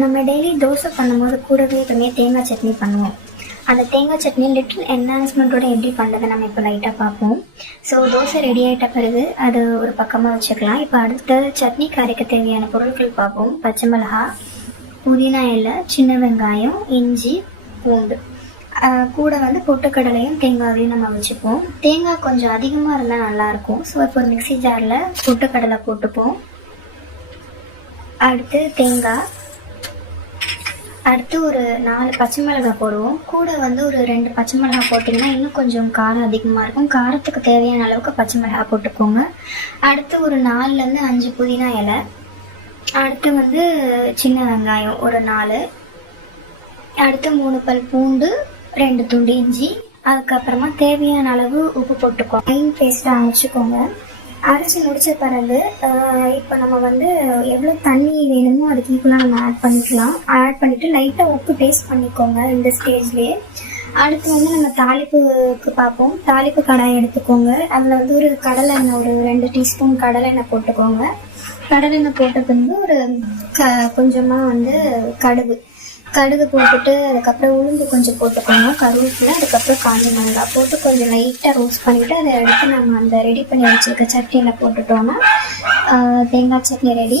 நம்ம டெய்லி தோசை பண்ணும்போது கூடவே எப்பவுமே தேங்காய் சட்னி பண்ணுவோம். அந்த தேங்காய் சட்னி லிட்டில் என்ஹான்ஸ்மெண்ட்டோட எப்படி பண்ணுறதை நம்ம இப்போ லைட்டாக பார்ப்போம். ஸோ தோசை ரெடி ஆகிட்ட பிறகு அது ஒரு பக்கமாக வச்சுக்கலாம். இப்போ அடுத்த சட்னி கரைக்க தேவையான பொருட்கள் பார்ப்போம். பச்சை மிளகா, புதினா இலை, சின்ன வெங்காயம், இஞ்சி, பூண்டு, கூட பொட்டுக்கடலையும் தேங்காயையும் நம்ம வச்சுப்போம். தேங்காய் கொஞ்சம் அதிகமாக இருந்தால் நல்லாயிருக்கும். ஸோ இப்போ ஒரு மிக்சி ஜாரில் பொட்டுக்கடலை போட்டுப்போம். அடுத்து தேங்காய், அடுத்து ஒரு 4 பச்சை மிளகாய் போடுவோம். கூட ஒரு 2 பச்சை மிளகாய் போட்டிங்கன்னா இன்னும் கொஞ்சம் காரம் அதிகமாக இருக்கும். காரத்துக்கு தேவையான அளவுக்கு பச்சை மிளகாய் போட்டுக்கோங்க. அடுத்து ஒரு 4லேருந்து 5 புதினா இலை, அடுத்து சின்ன வெங்காயம் ஒரு 4, அடுத்து 3 பல் பூண்டு, 2 துண்டு இஞ்சி, அதுக்கப்புறமா தேவையான அளவு உப்பு போட்டுக்கோங்க. ஃபைன் பேஸ்ட்டாக அரைச்சிக்கோங்க. அரைச்சி முடித்த பிறகு இப்போ நம்ம எவ்வளோ தண்ணி வேணுமோ அதுக்கு ஈக்குவலாக நம்ம ஆட் பண்ணிக்கலாம். ஆட் பண்ணிவிட்டு லைட்டாக உப்பு டேஸ்ட் பண்ணிக்கோங்க இந்த ஸ்டேஜ்லேயே. அடுத்து நம்ம தாளிப்புக்கு பார்ப்போம். தாளிப்பு கடாய் எடுத்துக்கோங்க. அதில் ஒரு கடலை எண்ணெய், ஒரு 2 டீஸ்பூன் கடலை எண்ணெய் போட்டுக்கோங்க. கடலை எண்ணெய் போட்ட பின்பு ஒரு கொஞ்சமாக கடுகு போட்டுட்டு அதுக்கப்புறம் உளுந்து கொஞ்சம் போட்டுக்கோங்க, கருவேப்பிலை, அதுக்கப்புறம் காஞ்ச மிளகாய் போட்டு கொஞ்சம் லைட்டாக ரோஸ்ட் பண்ணிவிட்டு அதை எடுத்து நம்ம அந்த ரெடி பண்ணி வச்சுருக்க சட்னியில் போட்டுட்டோன்னா தேங்காய் சட்னி ரெடி.